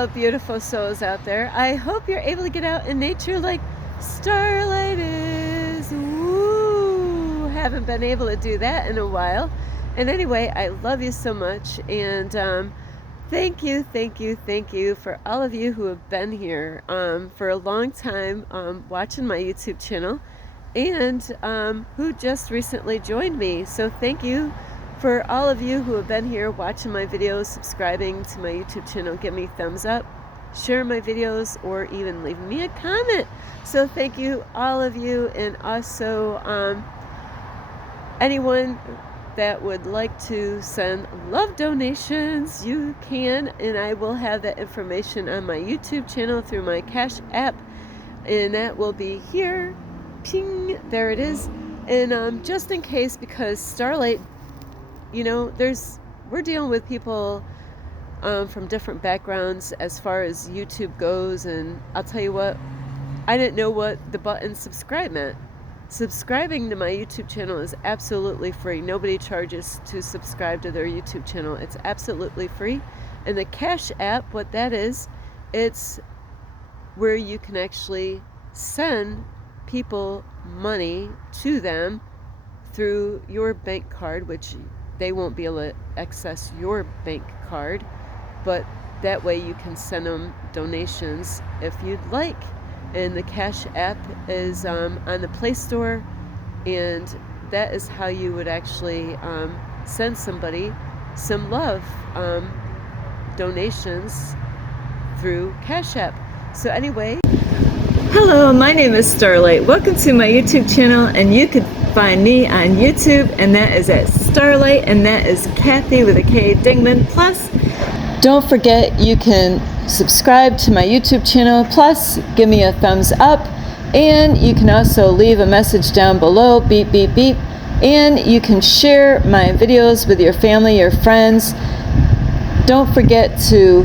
Hello, beautiful souls out there. I hope you're able to get out in nature like Starlight is. Woo! Haven't been able to do that in a while. And anyway, I love you so much. And thank you for all of you who have been here for a long time watching my YouTube channel and who just recently joined me. So thank you for all of you who have been here watching my videos, subscribing to my YouTube channel. Give me thumbs up, share my videos, or even leave me a comment. So thank you, all of you. And also anyone that would like to send love donations, you can, and I will have that information on my YouTube channel through my Cash App, and that will be here. Ping, there it is. And just in case, because Starlight, you know, we're dealing with people from different backgrounds as far as YouTube goes, and I'll tell you what, I didn't know what the button subscribe meant. Subscribing to my YouTube channel is absolutely free. Nobody charges to subscribe to their YouTube channel. It's absolutely free. And the Cash App, what that is, it's where you can actually send people money to them through your bank card, which they won't be able to access your bank card, but that way you can send them donations if you'd like. And the Cash App is on the Play Store, and that is how you would actually send somebody some love donations through Cash App. So anyway, hello, my name is Starlight. Welcome to my YouTube channel, and you can find me on YouTube, and that is at Starlight, and that is Kathy with a K, Dingman. Plus, don't forget you can subscribe to my YouTube channel, plus give me a thumbs up, and you can also leave a message down below, beep beep beep, and you can share my videos with your family, your friends. Don't forget to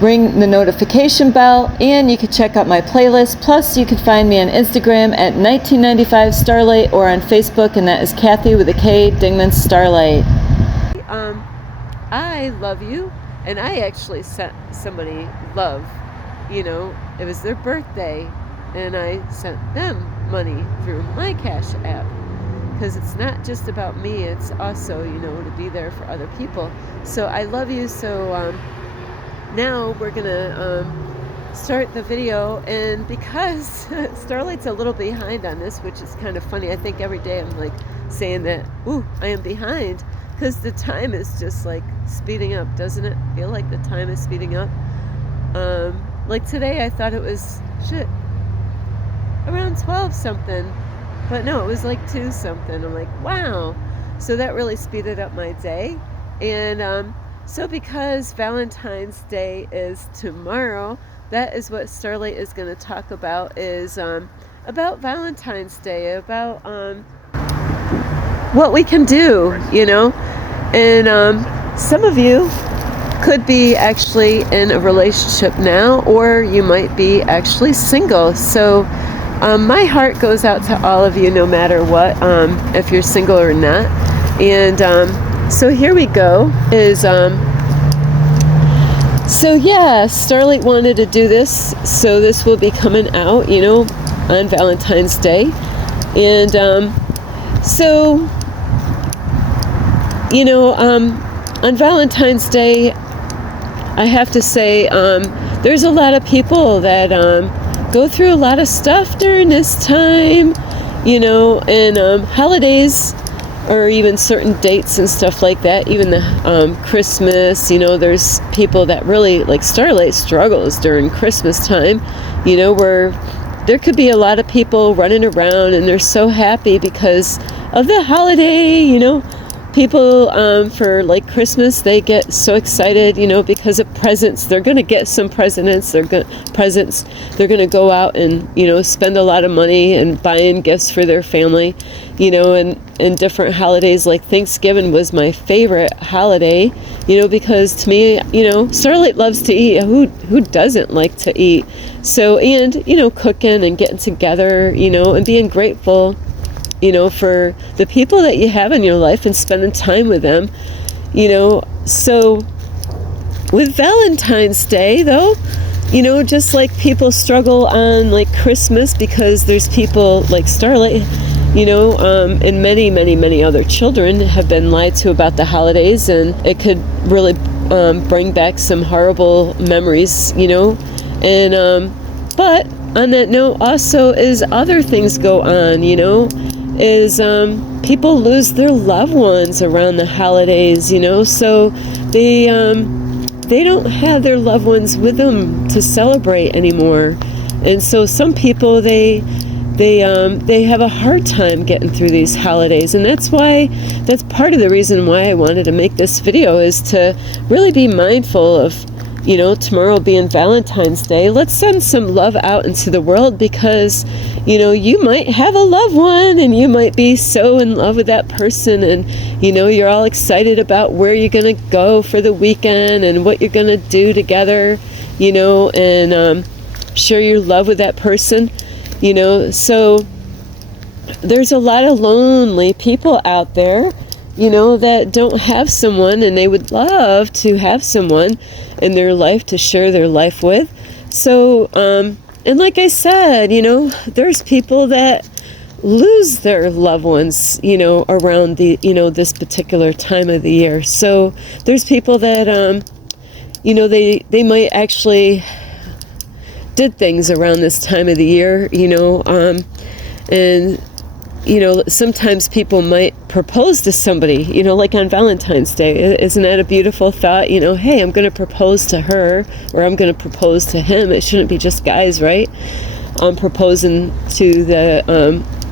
ring the notification bell, and you can check out my playlist. Plus, you can find me on Instagram at 1995 Starlight, or on Facebook, and that is Kathy with a K, Dingman Starlight. I love you, and I actually sent somebody love. You know, it was their birthday, and I sent them money through my Cash App, because it's not just about me, it's also, you know, to be there for other people. So I love you. So now we're gonna start the video, and because Starlight's a little behind on this, which is kind of funny. I think every day I'm like saying that, ooh, I am behind, because the time is just like speeding up. Doesn't it feel like the time is speeding up? Like today I thought it was around 12 something, but no, it was like 2 something. I'm like, wow. So that really speeded up my day. And so because Valentine's Day is tomorrow, that is what Starlight is going to talk about, is about Valentine's Day, about what we can do, you know. And some of you could be actually in a relationship now, or you might be actually single. So my heart goes out to all of you, no matter what, if you're single or not. And so here we go, is so yeah, Starlight wanted to do this, so this will be coming out, you know, on Valentine's Day. And so, you know, on Valentine's Day, I have to say, there's a lot of people that go through a lot of stuff during this time, you know, and holidays, or even certain dates and stuff like that. Even the Christmas, you know, there's people that really, like Starlight, struggles during Christmas time, you know, where there could be a lot of people running around and they're so happy because of the holiday, you know. People for like Christmas, they get so excited, you know, because of presents. They're going to get some presents. They're going to go out and, you know, spend a lot of money and buying gifts for their family, you know. And different holidays, like Thanksgiving was my favorite holiday, you know, because to me, you know, Starlight loves to eat. Who doesn't like to eat? So, and, you know, cooking and getting together, you know, and being grateful, you know, for the people that you have in your life and spending time with them, you know. So with Valentine's Day, though, just like people struggle on like Christmas because there's people like Starlight, and many, many, many other children have been lied to about the holidays, and it could really bring back some horrible memories, and but on that note also is other things go on, is people lose their loved ones around the holidays, so they don't have their loved ones with them to celebrate anymore. And so some people, they have a hard time getting through these holidays. And that's part of the reason why I wanted to make this video, is to really be mindful of, tomorrow being Valentine's Day. Let's send some love out into the world, because, you might have a loved one and you might be so in love with that person, and, you're all excited about where you're going to go for the weekend and what you're going to do together, and share your love with that person, So there's a lot of lonely people out there, that don't have someone, and they would love to have someone in their life to share their life with. So, and like I said, there's people that lose their loved ones, around the, this particular time of the year. So there's people that, they might actually did things around this time of the year, and sometimes people might propose to somebody, like on Valentine's Day. Isn't that a beautiful thought? Hey, I'm going to propose to her, or I'm going to propose to him. It shouldn't be just guys, right? Proposing to the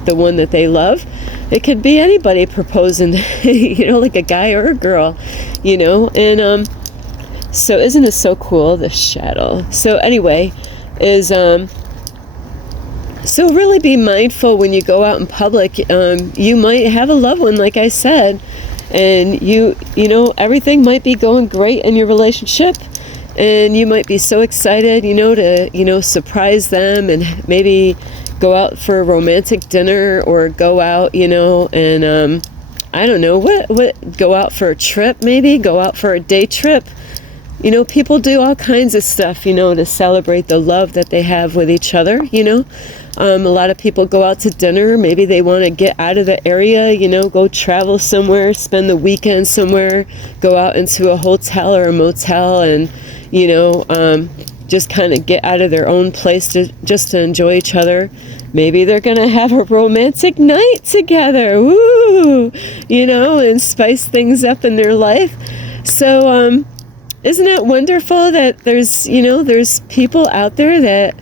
one that they love. It could be anybody proposing, like a guy or a girl, and so isn't it so cool, the shadow? So anyway, is so really be mindful when you go out in public. You might have a loved one, like I said, and everything might be going great in your relationship, and you might be so excited, to, surprise them, and maybe go out for a romantic dinner, or go out, and I don't know, what go out for a trip, maybe go out for a day trip. People do all kinds of stuff, to celebrate the love that they have with each other, A lot of people go out to dinner. Maybe they want to get out of the area, go travel somewhere, spend the weekend somewhere, go out into a hotel or a motel, and, just kind of get out of their own place to enjoy each other. Maybe they're going to have a romantic night together, woo, and spice things up in their life. So, isn't it wonderful that there's people out there that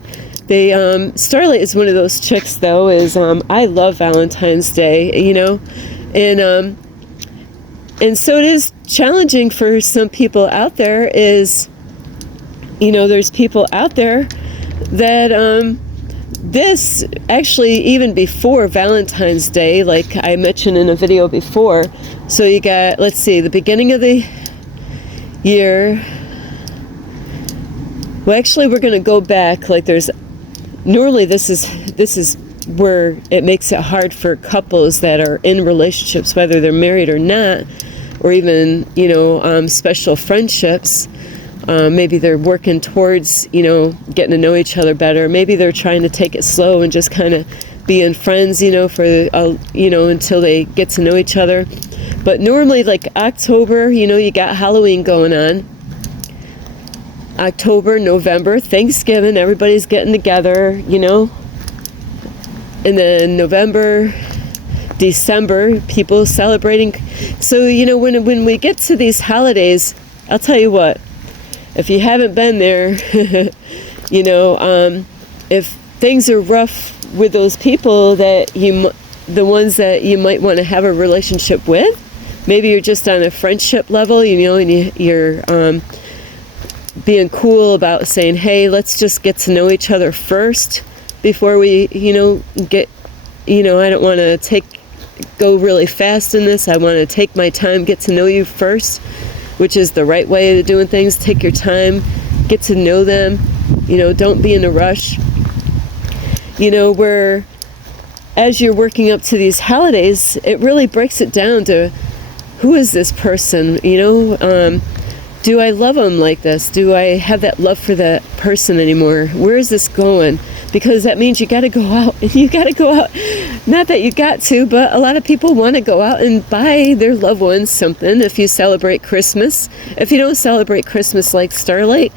they, Starlight is one of those chicks, though, is, I love Valentine's Day, and so it is challenging for some people out there, is, there's people out there that, this actually even before Valentine's Day, like I mentioned in a video before. So you got, let's see, the beginning of the year. Well, actually, we're going to go back. Like, normally this is where it makes it hard for couples that are in relationships, whether they're married or not, or even special friendships. Maybe they're working towards getting to know each other better. Maybe they're trying to take it slow and just kind of being friends, for until they get to know each other. But normally, like October, you got Halloween going on. October, November, Thanksgiving, everybody's getting together, and then November, December, people celebrating. So, when we get to these holidays, I'll tell you what, if you haven't been there, if things are rough with those people that the ones that you might want to have a relationship with, maybe you're just on a friendship level, and you're being cool about saying, hey, let's just get to know each other first before we, get, I don't want to go really fast in this. I want to take my time, get to know you first, which is the right way of doing things. Take your time, get to know them, don't be in a rush. Where as you're working up to these holidays, it really breaks it down to who is this person, do I love them like this? Do I have that love for that person anymore? Where is this going? Because that means you got to go out, and you got to go out. Not that you got to, but a lot of people want to go out and buy their loved ones something if you celebrate Christmas. If you don't celebrate Christmas like Starlight,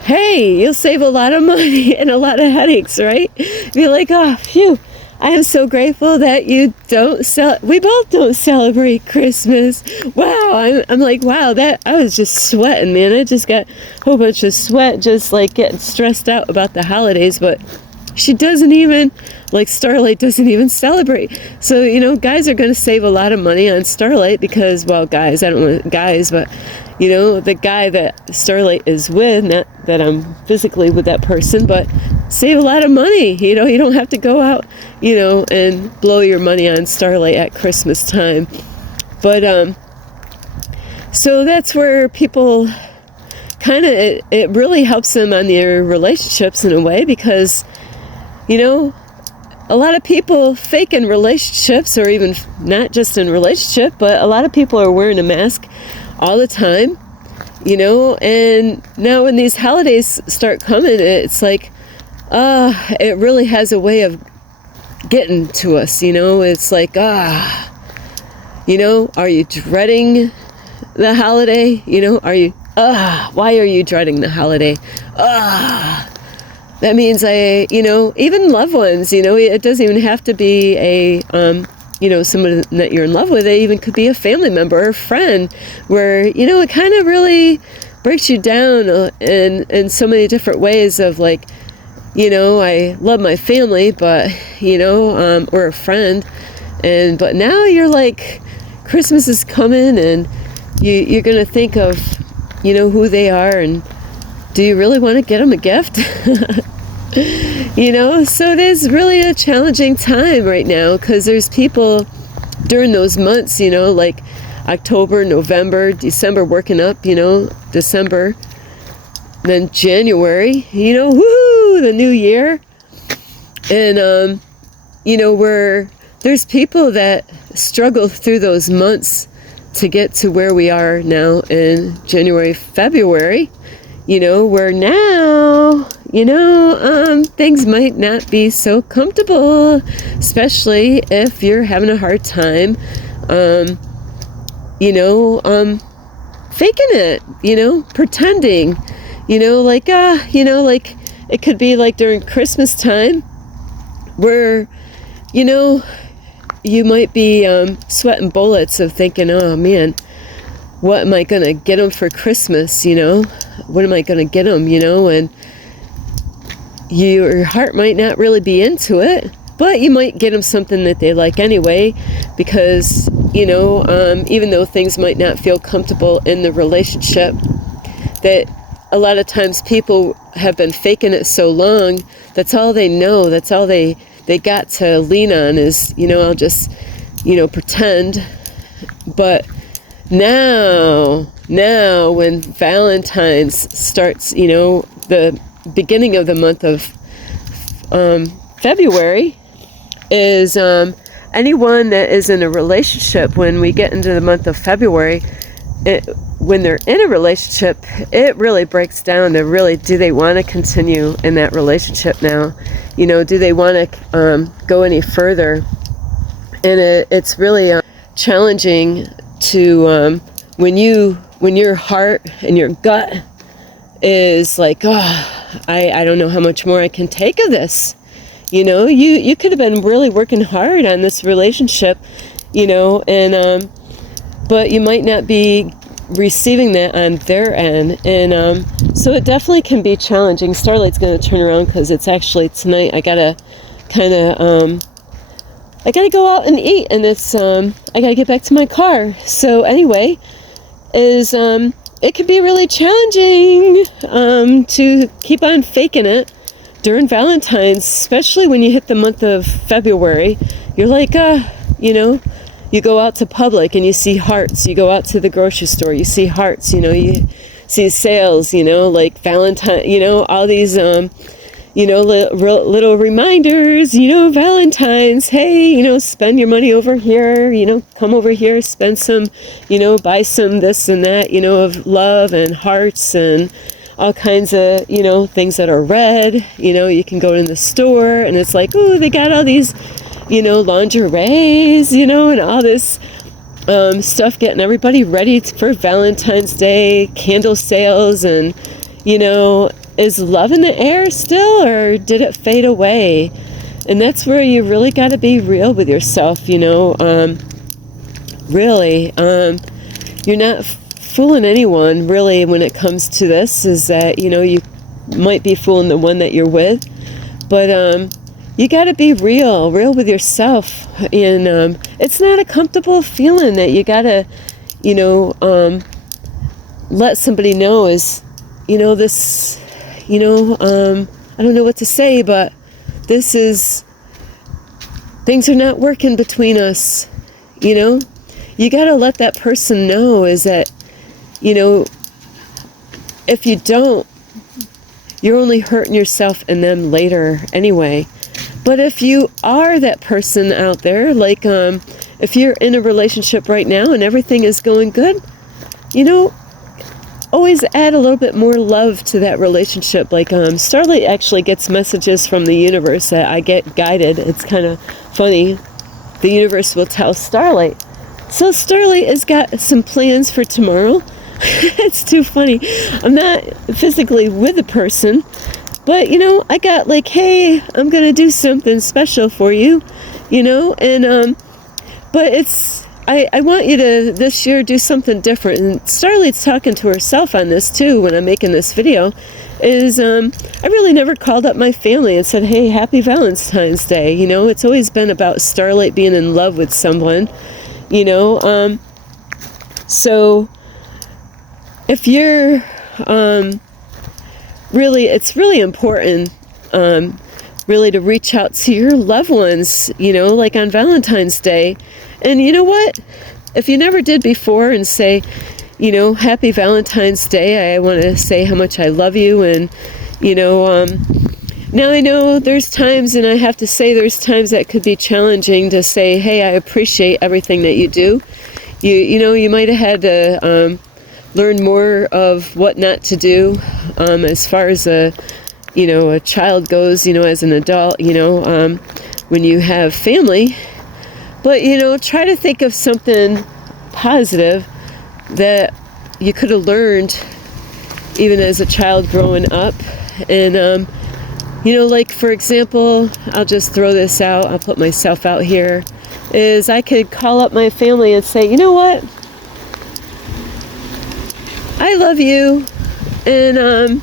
hey, you'll save a lot of money and a lot of headaches, right? Be like, oh, phew. I am so grateful that you we both don't celebrate Christmas. Wow, I'm like, wow, I was just sweating, man. I just got a whole bunch of sweat, just like getting stressed out about the holidays, but she doesn't even, like Starlight doesn't even celebrate. So, guys are going to save a lot of money on Starlight because, well, guys, I don't want guys, but, the guy that Starlight is with, not that I'm physically with that person, but save a lot of money. You don't have to go out, and blow your money on Starlight at Christmas time. But, so that's where people kind of, it really helps them on their relationships in a way because, a lot of people fake in relationships, or even not just in relationship, but a lot of people are wearing a mask all the time, and now when these holidays start coming, it's like, it really has a way of getting to us, it's like, are you dreading the holiday? Are you, why are you dreading the holiday? That means even loved ones, it doesn't even have to be a, someone that you're in love with. It even could be a family member or a friend where, it kind of really breaks you down in so many different ways of like, I love my family, but, or a friend. But now you're like, Christmas is coming and you're going to think of, who they are, and do you really want to get them a gift? So it is really a challenging time right now because there's people during those months, like October, November, December, working up, December, then January, woohoo, the new year. And, where there's people that struggle through those months to get to where we are now in January, February, where now, things might not be so comfortable, especially if you're having a hard time, faking it, pretending, like it could be like during Christmas time where, you might be sweating bullets of thinking, oh man, what am I going to get them for Christmas, what am I going to get them, and your heart might not really be into it, but you might get them something that they like anyway, because, even though things might not feel comfortable in the relationship, that a lot of times people have been faking it so long, that's all they know, that's all they got to lean on is, I'll just, pretend. But now when Valentines starts, the beginning of the month of February is anyone that is in a relationship, when we get into the month of February, when they're in a relationship, it really breaks down to really, do they want to continue in that relationship now? Do they want to go any further? And it's really challenging to when your heart and your gut is like, I don't know how much more I can take of this. You could have been really working hard on this relationship, and but you might not be receiving that on their end, and so it definitely can be challenging. Starlight's going to turn around because it's actually tonight. I gotta kind of I gotta go out and eat, and it's I gotta get back to my car. So anyway, it can be really challenging to keep on faking it during Valentine's, especially when you hit the month of February. You're like, you go out to public and you see hearts. You go out to the grocery store, you see hearts. You see sales. Like Valentine. All these. little reminders, Valentine's, hey, spend your money over here, come over here, spend some, buy some this and that, of love and hearts and all kinds of, things that are red. You can go in the store and it's like, oh, they got all these, lingeries, and all this stuff, getting everybody ready for Valentine's Day, candle sales, and, is love in the air still, or did it fade away? And that's where you really got to be real with yourself, really. You're not fooling anyone, really, when it comes to this, is that, you might be fooling the one that you're with, but you got to be real with yourself. And it's not a comfortable feeling that you got to, let somebody know is, this, I don't know what to say, but this is, things are not working between us, You got to let that person know is that, if you don't, you're only hurting yourself and them later anyway. But if you are that person out there, like if you're in a relationship right now and everything is going good, always add a little bit more love to that relationship. Like Starlight actually gets messages from the universe that I get guided. It's kind of funny. The universe will tell Starlight. So Starlight has got some plans for tomorrow. It's too funny. I'm not physically with a person, but I got like, hey, I'm gonna do something special for you, and but it's I want you to this year do something different. And Starlight's talking to herself on this too when I'm making this video, is I really never called up my family and said, hey, happy Valentine's Day. It's always been about Starlight being in love with someone, so if you're really, it's really important really to reach out to your loved ones, like on Valentine's Day. And you know what? If you never did before, and say, happy Valentine's Day, I want to say how much I love you. And, now I know there's times, and I have to say there's times that could be challenging to say, hey, I appreciate everything that you do. You might have had to learn more of what not to do as far as a child goes, as an adult, when you have family. But, try to think of something positive that you could have learned even as a child growing up. And, like, for example, I'll just throw this out. I'll put myself out here. Is I could call up my family and say, you know what? I love you. And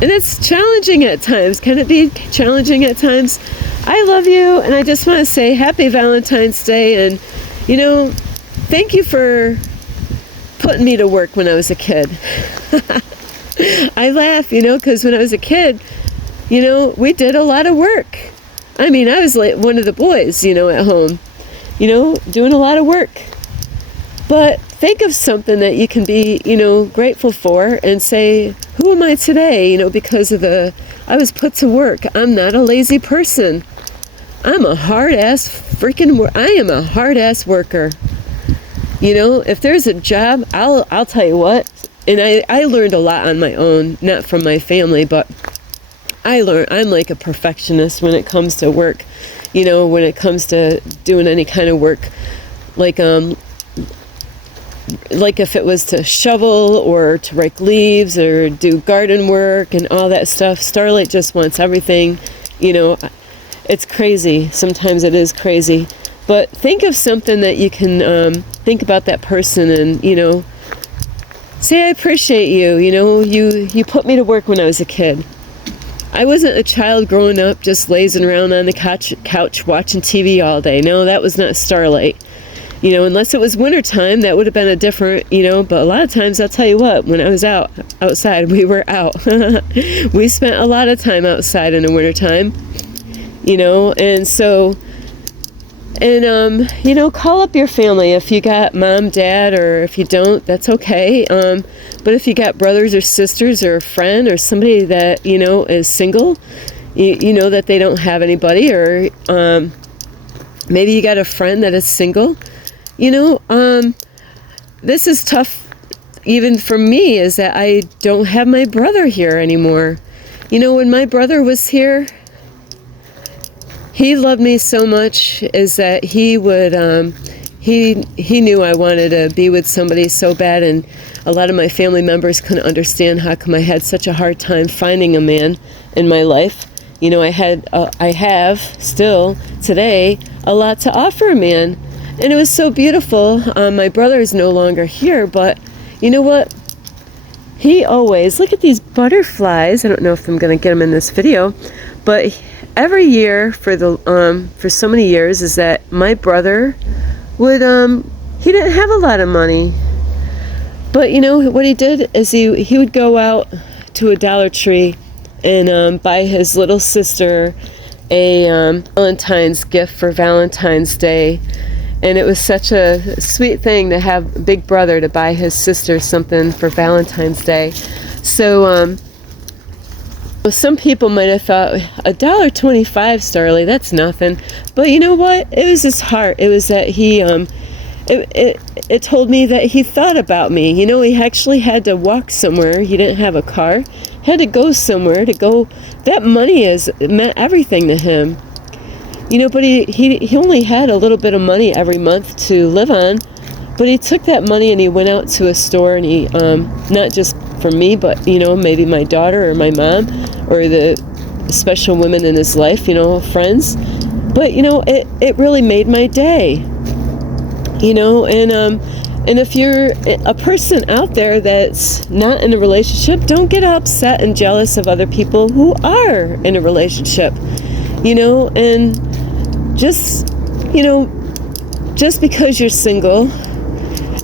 it's challenging at times. Can it be challenging at times? I love you, and I just want to say happy Valentine's Day, and, thank you for putting me to work when I was a kid. I laugh, because when I was a kid, we did a lot of work. I mean, I was like one of the boys, at home, doing a lot of work. But think of something that you can be, grateful for, and say, who am I today? Because of I was put to work. I'm not a lazy person. I'm a hard-ass I am a hard-ass worker. If there's a job, I'll tell you what. And I learned a lot on my own, not from my family, but I'm like a perfectionist when it comes to work. When it comes to doing any kind of work, like if it was to shovel or to rake leaves or do garden work and all that stuff, Starlight just wants everything, It's crazy. Sometimes it is crazy. But think of something that you can think about that person and, say I appreciate you. You put me to work when I was a kid. I wasn't a child growing up just lazing around on the couch watching TV all day. No, that was not Starlight. Unless it was wintertime, that would have been a different, but a lot of times, I'll tell you what, when I was outside, we were out. We spent a lot of time outside in the wintertime, and so And, call up your family if you got mom, dad, or if you don't, that's okay. But if you got brothers or sisters or a friend or somebody that, is single, you know that they don't have anybody, or maybe you got a friend that is single, this is tough even for me, is that I don't have my brother here anymore. When my brother was here, he loved me so much, is that he would, he knew I wanted to be with somebody so bad, and a lot of my family members couldn't understand how come I had such a hard time finding a man in my life. I have still today a lot to offer a man, and it was so beautiful. My brother is no longer here, but you know what? He always, look at these butterflies. I don't know if I'm going to get them in this video, but every year for so many years, is that my brother would, he didn't have a lot of money, but what he did is he would go out to a Dollar Tree and buy his little sister a Valentine's gift for Valentine's Day. And it was such a sweet thing to have a big brother to buy his sister something for Valentine's Day. So some people might have thought, $1.25, Starlight, that's nothing. But you know what? It was his heart. It was that he, it told me that he thought about me. He actually had to walk somewhere. He didn't have a car. Had to go somewhere to go. That money meant everything to him. But he only had a little bit of money every month to live on. But he took that money and he went out to a store, and he, not just for me, but, maybe my daughter or my mom or the special women in his life, friends. But, it really made my day, and if you're a person out there that's not in a relationship, don't get upset and jealous of other people who are in a relationship, and just because you're single,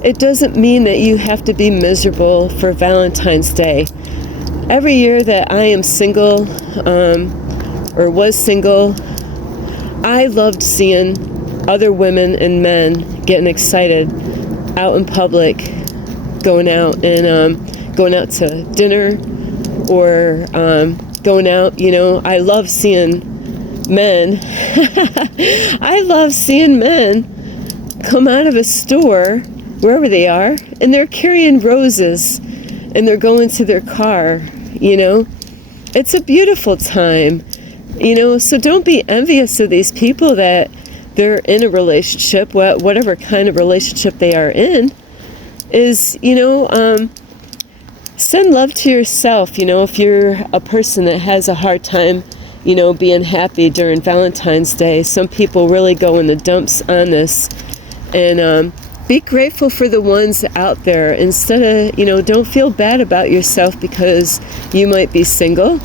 it doesn't mean that you have to be miserable for Valentine's Day. Every year that I am single, or was single, I loved seeing other women and men getting excited out in public, going out to dinner, or going out, I love seeing men. I love seeing men come out of a store, wherever they are, and they're carrying roses, and they're going to their car, It's a beautiful time, so don't be envious of these people that they're in a relationship, whatever kind of relationship they are in, is, send love to yourself. If you're a person that has a hard time, being happy during Valentine's Day, some people really go in the dumps on this, and be grateful for the ones out there, instead of, don't feel bad about yourself because you might be single.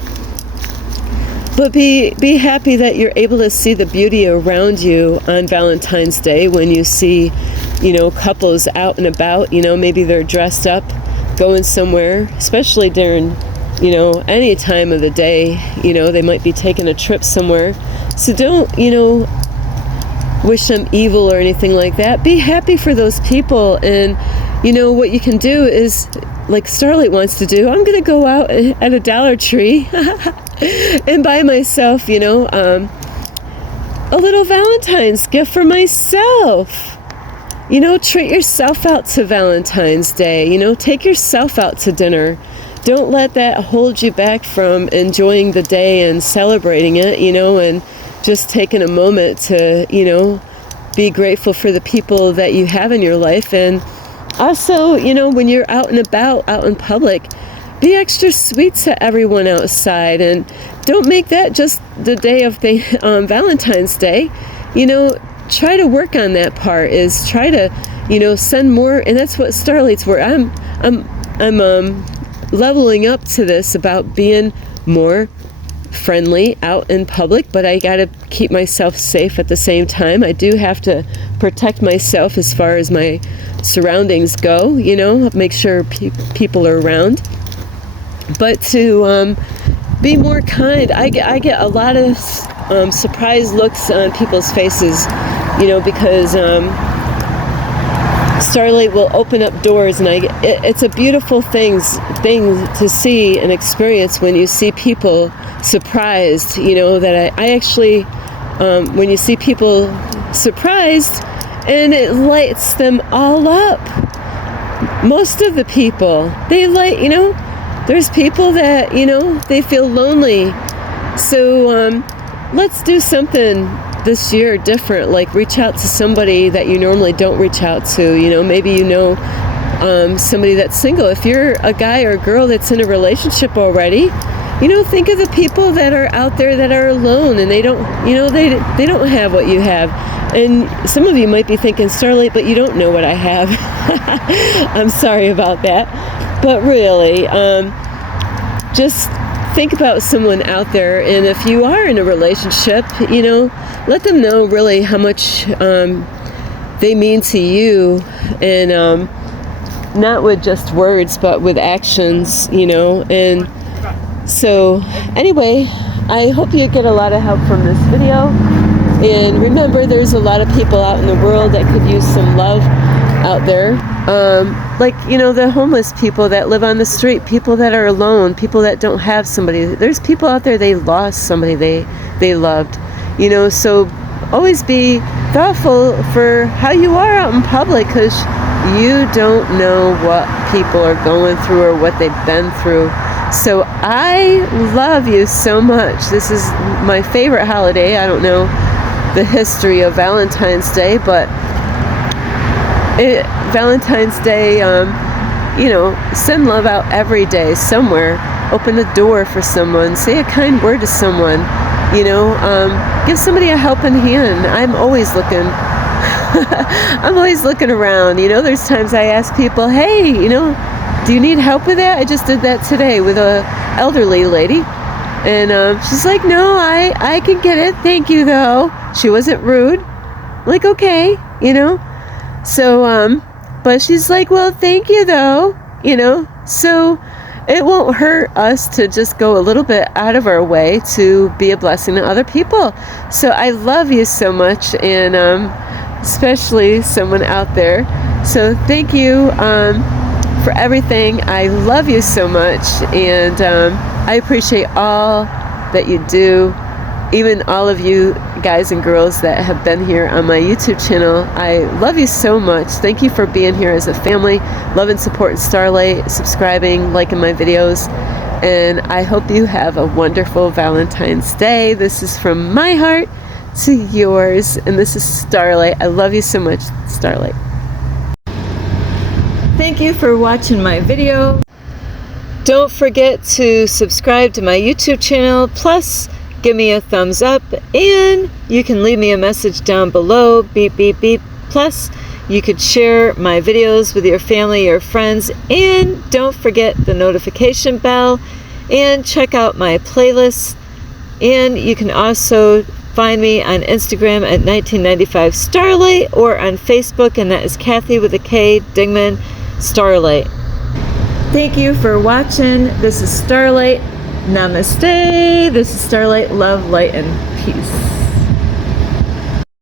But be happy that you're able to see the beauty around you on Valentine's Day when you see, couples out and about, maybe they're dressed up, going somewhere, especially during, any time of the day, they might be taking a trip somewhere. So don't, wish them evil or anything like that. Be happy for those people, and, what you can do is, like Starlight wants to do, I'm going to go out at a Dollar Tree and buy myself, a little Valentine's gift for myself. Treat yourself out to Valentine's Day. Take yourself out to dinner. Don't let that hold you back from enjoying the day and celebrating it, and just taking a moment to, be grateful for the people that you have in your life. And also, when you're out and about, out in public, be extra sweet to everyone outside, and don't make that just the day of the Valentine's Day. Try to work on that part. Is try to, send more, and that's what Starlight's where I'm leveling up to this about being more friendly out in public, but I gotta keep myself safe at the same time. I do have to protect myself as far as my surroundings go, make sure people are around. But to be more kind. I get a lot of surprised looks on people's faces you know, because Starlight will open up doors, and it's a beautiful thing to see and experience when you see people surprised, you know, that I actually, when you see people surprised, and it lights them all up. Most of the people, they light, you know, there's people that, you know, they feel lonely. So let's do something this year different, like reach out to somebody that you normally don't reach out to. You know, maybe you know somebody that's single. If you're a guy or a girl that's in a relationship already, you know, think of the people that are out there that are alone, and they don't, you know, they don't have what you have. And some of you might be thinking, Starlight, but you don't know what I have. I'm sorry about that, but really, just think about someone out there, and if you are in a relationship, you know, let them know really how much they mean to you, and not with just words, but with actions, you know. And so anyway, I hope you get a lot of help from this video, and remember, there's a lot of people out in the world that could use some love out there. Like, you know, the homeless people that live on the street, people that are alone, people that don't have somebody. There's people out there, they lost somebody they loved, you know. So always be thoughtful for how you are out in public, because you don't know what people are going through or what they've been through. So I love you so much. This is my favorite holiday. I don't know the history of Valentine's Day, but Valentine's Day, you know, send love out every day somewhere. Open a door for someone. Say a kind word to someone. You know, give somebody a helping hand. I'm always looking. I'm always looking around. You know, there's times I ask people, hey, you know, do you need help with that? I just did that today with a elderly lady. And she's like, no, I can get it. Thank you, though. She wasn't rude. I'm like, okay, you know. So, but she's like, well, thank you, though, you know. So it won't hurt us to just go a little bit out of our way to be a blessing to other people. So I love you so much, and especially someone out there. So thank you for everything. I love you so much, and I appreciate all that you do. Even all of you guys and girls that have been here on my YouTube channel, I love you so much. Thank you for being here as a family, loving, supporting Starlight, subscribing, liking my videos, and I hope you have a wonderful Valentine's Day. This is from my heart to yours, and this is Starlight. I love you so much, Starlight. Thank you for watching my video. Don't forget to subscribe to my YouTube channel, plus give me a thumbs up, and you can leave me a message down below, beep, beep, beep. Plus, you could share my videos with your family or friends, and don't forget the notification bell, and check out my playlist. And you can also find me on Instagram at 1995 Starlight, or on Facebook, and that is Kathy with a K, Dingman, Starlight. Thank you for watching. This is Starlight. Namaste. This is Starlight. Love, light, and peace.